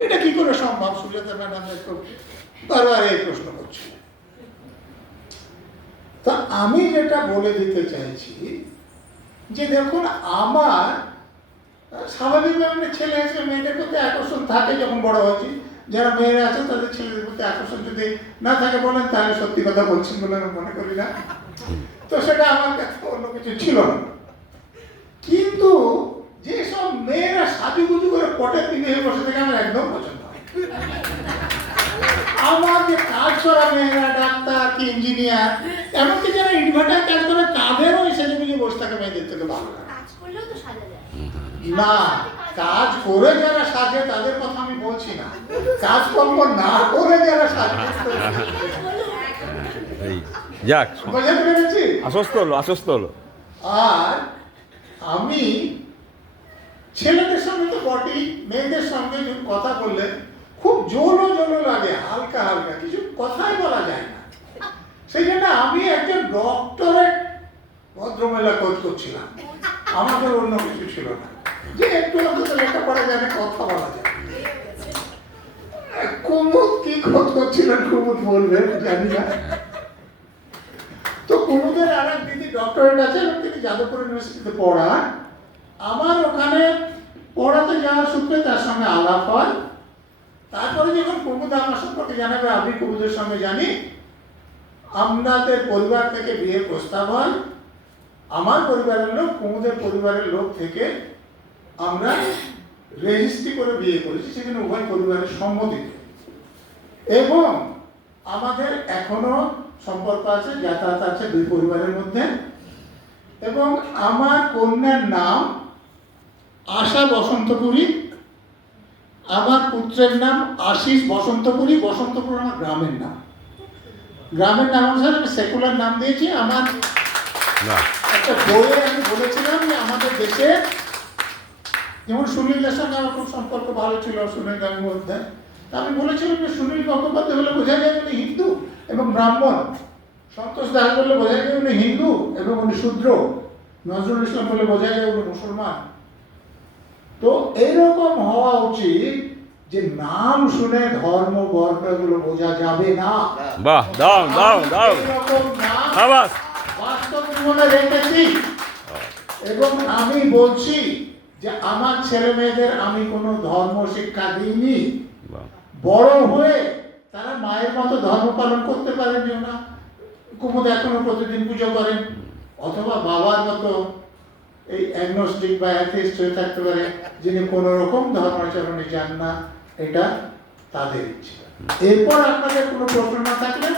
এটা কি করে সম্ভব? সুজাতা ম্যাডাম বারবার এই প্রশ্ন করছিল। তা আমি যেটা বলে দিতে চাইছি যে দেখুন, আমার স্বাভাবিকভাবে ছেলে আছে মেয়েদের প্রতি আকর্ষণ থাকে যখন বড় হচ্ছে। যারা মেয়েরা আছে তাদের ছেলেদের প্রতি আকর্ষণ যদি না থাকে বলেন তাহলে সত্যি কথা বলছেন বলে আমি মনে করি না। তো সেটা আমার কাছে অন্য কিছু ছিল না। কিন্তু যেসব মেয়েরা সাজুগুজু করে পটের দিকে বসে থেকে আমার একদম পছন্দ হয়। আমার যে কাজ করা মেয়েরা ডাক্তার কি ইঞ্জিনিয়ার, এমনকি যারা ইনভার্টার কাজ করে তাদেরও সেজে বসে থাকে মেয়েদের থেকে ভালো লাগে না। কাজ করে যারা সাজে তাদের কথা আমি বলছি না, কাজকর্ম না করে যারা সাজে। যাক, বুঝতে পেরেছি? আশ্বস্ত হলো। আর আমি ছেলেদের সঙ্গে তো বটেই, মেয়েদের সঙ্গে কথা বললে খুব জোলো লাগে, হালকা হালকা কিছু কথাই বলা যায় না। সেই জন্য আমি একজন ডক্টরেট ভদ্রমহিলা খোঁজ করছিলাম, আমাদের অন্য কিছু ছিল না, যে একটু অন্তত লেখাপড়া জানে, কথা বলা যায়। কুমুদ কি খোঁজ করছিলেন কুমুদ বলবেন জানি না। তো কুমুদের আর এক দিদি ডক্টরেট আছে এবং তিনি যাদবপুর ইউনিভার্সিটিতে পড়ান। আমার ওখানে পড়াতে যাওয়ার সূত্রে তার সঙ্গে আলাপ হয়। তারপরে যখন কুমুদ আমার সম্পর্কে জানাবে, আমি কুমুদের সঙ্গে জানি, আমাদের পরিবার থেকে বিয়ের প্রস্তাব হয়। আমার পরিবারের লোক কুমুদের পরিবারের লোক থেকে আমরা রেজিস্ট্রি করে বিয়ে করেছি, সেখানে উভয় পরিবারের সম্মতিতে। এবং আমাদের এখনো সম্পর্ক আছে, যাতায়াত আছে দুই পরিবারের মধ্যে। এবং আমার কন্যার নাম আশা বসন্তপুরী, আমার পুত্রের নাম আশিস বসন্তপুরী। বসন্তপুর আমার গ্রামের নাম। গ্রামের নাম অনুসারে আমি সেকুলার নাম দিয়েছি। আমার একটা বইয়ে আমি বলেছিলাম যে আমাদের দেশে যেমন সুনীলের সঙ্গে আমার খুব সম্পর্ক ভালো ছিল, সুনীল গঙ্গোপাধ্যায়। আমি বলেছিলাম যে সুনীল গঙ্গোপাধ্যায় হলে বোঝা যায় উনি হিন্দু এবং ব্রাহ্মণ, সন্তোষ দাস বললে বোঝা যায় উনি হিন্দু এবং উনি শূদ্র, নজরুল ইসলাম বলে বোঝা যায় উনি মুসলমান। তো এইরকম হওয়া উচিত যে নাম শুনে ধর্ম বর্ণ এগুলো বোঝা যাবে না। বাহ, দাও দাও দাও, শাবাশ। বাস্তব জীবনে রেখেছি এবং আমি বলছি যে আমার ছেলে মেয়েদের আমি কোনো ধর্ম শিক্ষা দিইনি। বড় হয়ে তারা মায়ের মতো ধর্ম পালন করতে পারেন না, কুমুদ এখনো প্রতিদিন পুজো করেন, অথবা বাবার মতো এই অ্যাগনোস্টিক বা অ্যাথিস্ট হয়ে থাকতে পারে, যিনি কোনো রকম ধর্মাচরণে যান না। এটা তাদের ইচ্ছে। এরপর আপনাদের কোনো প্রশ্ন না থাকলে